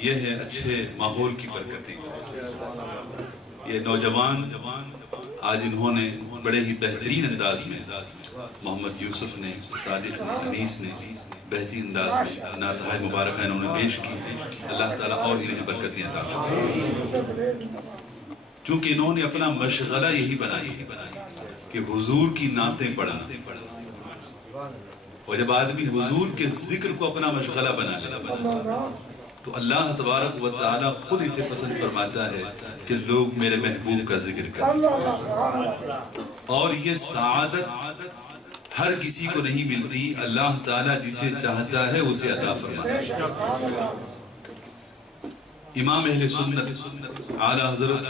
یہ ہے اچھے ماحول کی برکتیں. یہ نوجوان آج انہوں نے بڑے ہی بہترین انداز میں محمد یوسف نے، صادق انیس نے بہترین انداز میں نعتہائے مبارکہ انہوں نے پیش کی. اللہ تعالیٰ اور انہیں برکتیں عطا فرمائے. چونکہ انہوں نے اپنا مشغلہ یہی بنایا کہ حضور کی نعتیں پڑھنا، اور جب آدمی حضور کے ذکر کو اپنا مشغلہ بنا لے تو اللہ تبارک و تعالیٰ خود اسے پسند فرماتا ہے کہ لوگ میرے محبوب کا ذکر کریں. اور یہ سعادت ہر کسی کو نہیں ملتی، اللہ تعالیٰ جسے چاہتا ہے اسے عطا فرماتا ہے. امام اہل سنت اعلیٰ حضرت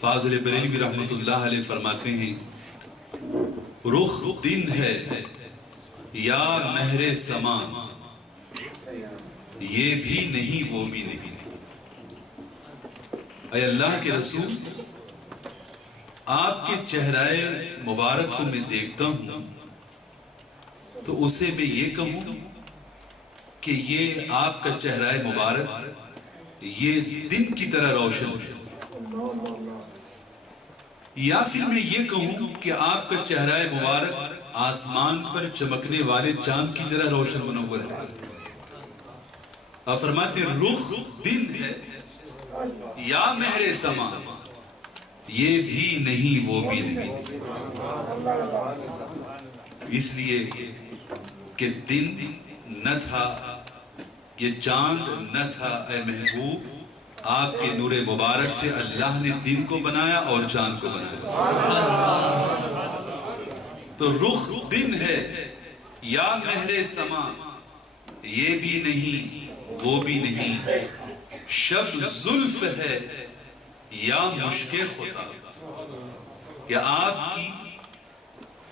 فاضل بریلوی رحمت اللہ علیہ فرماتے ہیں، رخ دن ہے یا مہر سما، یہ بھی نہیں وہ بھی نہیں. اے اللہ کے رسول، آپ کے چہرہ مبارک کو میں دیکھتا ہوں تو اسے میں یہ کہوں کہ یہ آپ کا چہرہ مبارک یہ دن کی طرح روشن ہے، یا پھر میں یہ کہوں کہ آپ کا چہرہ مبارک آسمان پر چمکنے والے چاند کی طرح روشن منور ہے. آپ فرماتے ہیں رخ دن ہے یا مہر سما، یہ بھی نہیں وہ بھی نہیں. اس لیے کہ دن نہ تھا، یہ چاند نہ تھا، اے محبوب آپ کے نور مبارک سے اللہ نے دن کو بنایا اور چاند کو بنایا. تو رخ دن ہے یا مہر سما، یہ بھی نہیں وہ بھی نہیں. شب زلف ہے یا مشک خدا، کہ آپ کی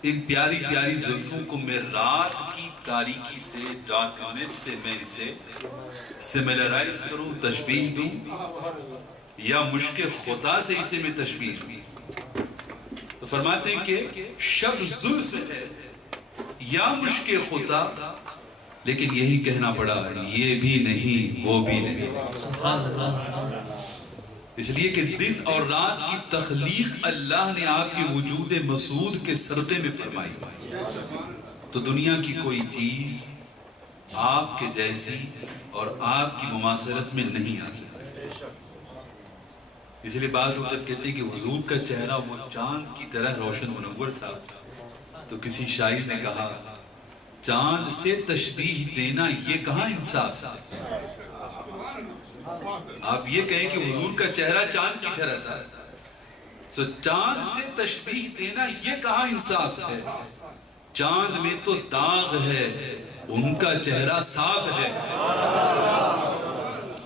ان پیاری پیاری زلفوں کو میں رات کی تاریکی سے، ڈارکنس سے میں اسے سیملرائز کروں، تشبیہ دوں، یا مشک خدا سے اسے میں تشبیہ دوں. تو فرماتے ہیں کہ شب زلف ہے یا مشک خدا، لیکن یہی کہنا پڑا یہ بھی نہیں وہ بھی نہیں. اس لیے کہ دن اور رات کی تخلیق اللہ نے آپ کے وجود مسعود کے صدقے میں فرمائی، تو دنیا کی کوئی چیز آپ کے جیسی اور آپ کی مماثلت میں نہیں آ سکتی. اس لیے بعض لوگ جب کہتے ہیں کہ حضور کا چہرہ وہ چاند کی طرح روشن منور تھا، تو کسی شاعر نے کہا چاند سے تشبیہ دینا یہ کہاں انصاف ہے. آپ یہ کہیں کہ حضور کا چہرہ چاند کی طرح تھا، سو چاند سے تشبیہ دینا یہ کہاں انصاف ہے. چاند میں تو داغ ہے، ان کا چہرہ صاف ہے.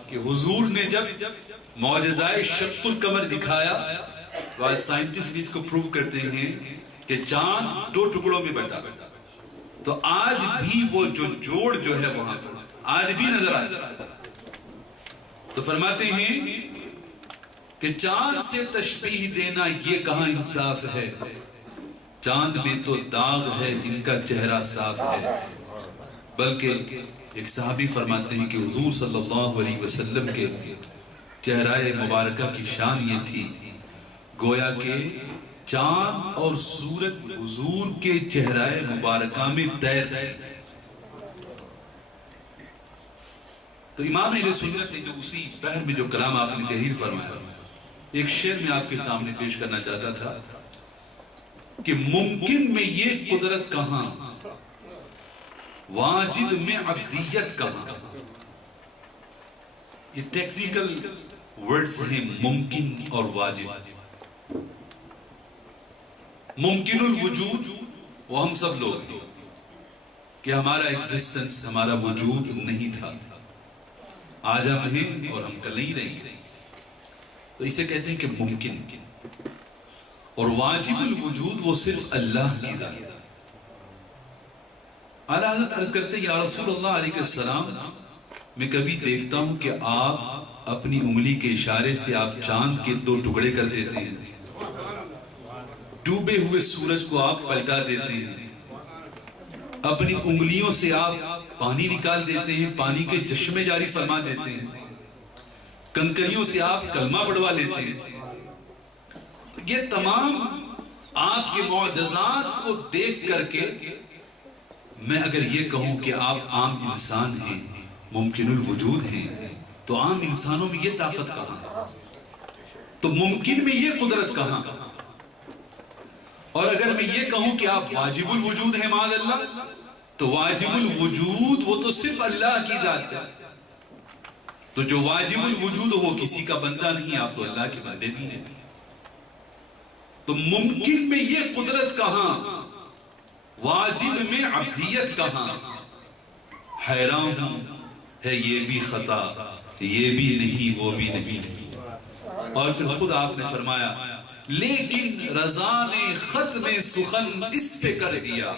کہ حضور نے جب معجزۂ شق القمر دکھایا تو آج سائنٹسٹ بھی اس کو پروف کرتے ہیں کہ چاند 2 ٹکڑوں میں بٹا، تو آج بھی وہ جو جوڑ جو ہے وہاں پر آج بھی نظر آتا ہے. تو فرماتے ہیں کہ چاند سے تشبیہ دینا یہ کہاں انصاف ہے. چاند میں تو داغ ہے، ان کا چہرہ صاف ہے. بلکہ ایک صحابی فرماتے ہیں کہ حضور صلی اللہ علیہ وسلم کے چہرہ مبارکہ کی شان یہ تھی گویا کہ چاند اور سورج حضور کے چہرہ مبارکہ میں تیر ہے. تو امام اہل سنت نے جو اسی بحر میں جو کلام آپ نے تحریر فرمایا، ایک شعر میں آپ کے سامنے پیش کرنا چاہتا تھا کہ ممکن میں یہ قدرت کہاں، واجب میں عبدیت کہاں. یہ ٹیکنیکل ورڈز ہیں ممکن اور واجب. ممکن الوجود وہ ہم سب لوگ ہیں کہ ہمارا ایگزسٹنس، ہمارا وجود نہیں تھا، آج ہم ہیں اور ہم کل نہیں رہیں گے، تو اسے کہتے ہیں کہ ممکن. اور واجب الوجود وہ صرف اللہ کی ذات ہے. اعلیٰ حضرت عرض کرتے ہیں یا رسول اللہ علیہ السلام، میں کبھی دیکھتا ہوں کہ آپ اپنی انگلی کے اشارے سے آپ چاند کے 2 ٹکڑے کر دیتے ہیں، ڈوبے ہوئے سورج کو آپ پلٹا دیتے ہیں، اپنی انگلیوں سے آپ پانی نکال دیتے ہیں، پانی کے چشمے جاری فرما دیتے ہیں. کنکریوں سے آپ کلمہ پڑھوا لیتے ہیں. یہ تمام آپ کے معجزات کو دیکھ کر کے میں اگر یہ کہوں کہ آپ عام انسان ہیں، ممکن الوجود ہیں، تو عام انسانوں میں یہ طاقت کہاں؟ تو ممکن میں یہ قدرت کہاں؟ اور اگر میں یہ کہوں کہ آپ واجب الوجود ہیں معاذ اللہ، تو واجب الوجود وہ تو صرف اللہ کی ذات ہے. تو جو واجب الوجود ہو کسی کا بندہ نہیں، آپ تو اللہ کے بندے بھی ہیں. تو ممکن میں یہ قدرت کہاں، واجب میں عبدیت کہاں؟ حیران ہوں، ہے یہ بھی خطا، یہ بھی نہیں وہ بھی نہیں. اور پھر خود آپ نے فرمایا لیکن رضا نے ختم سخن اس پہ کر دیا.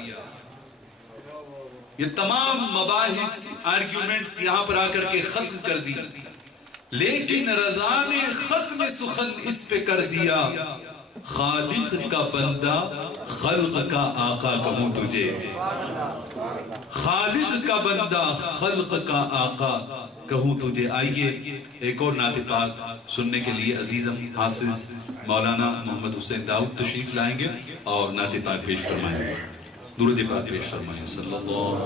یہ تمام مباحث آرگیومنٹس یہاں پر آ کر کے ختم کر دی. لیکن رضا نے ختم سخن اس پہ کر دیا. خالق کا بندہ خلق کا آقا کہوں تجھے، خالق کا بندہ خلق کا آقا کہوں تجھے. آئیے ایک اور نعت پاک سننے کے لیے عزیزم حافظ مولانا محمد حسین داؤد تشریف لائیں گے اور نعت پاک پیش فرمائیں گے. درود پاک پیش فرمائیں. صلی اللہ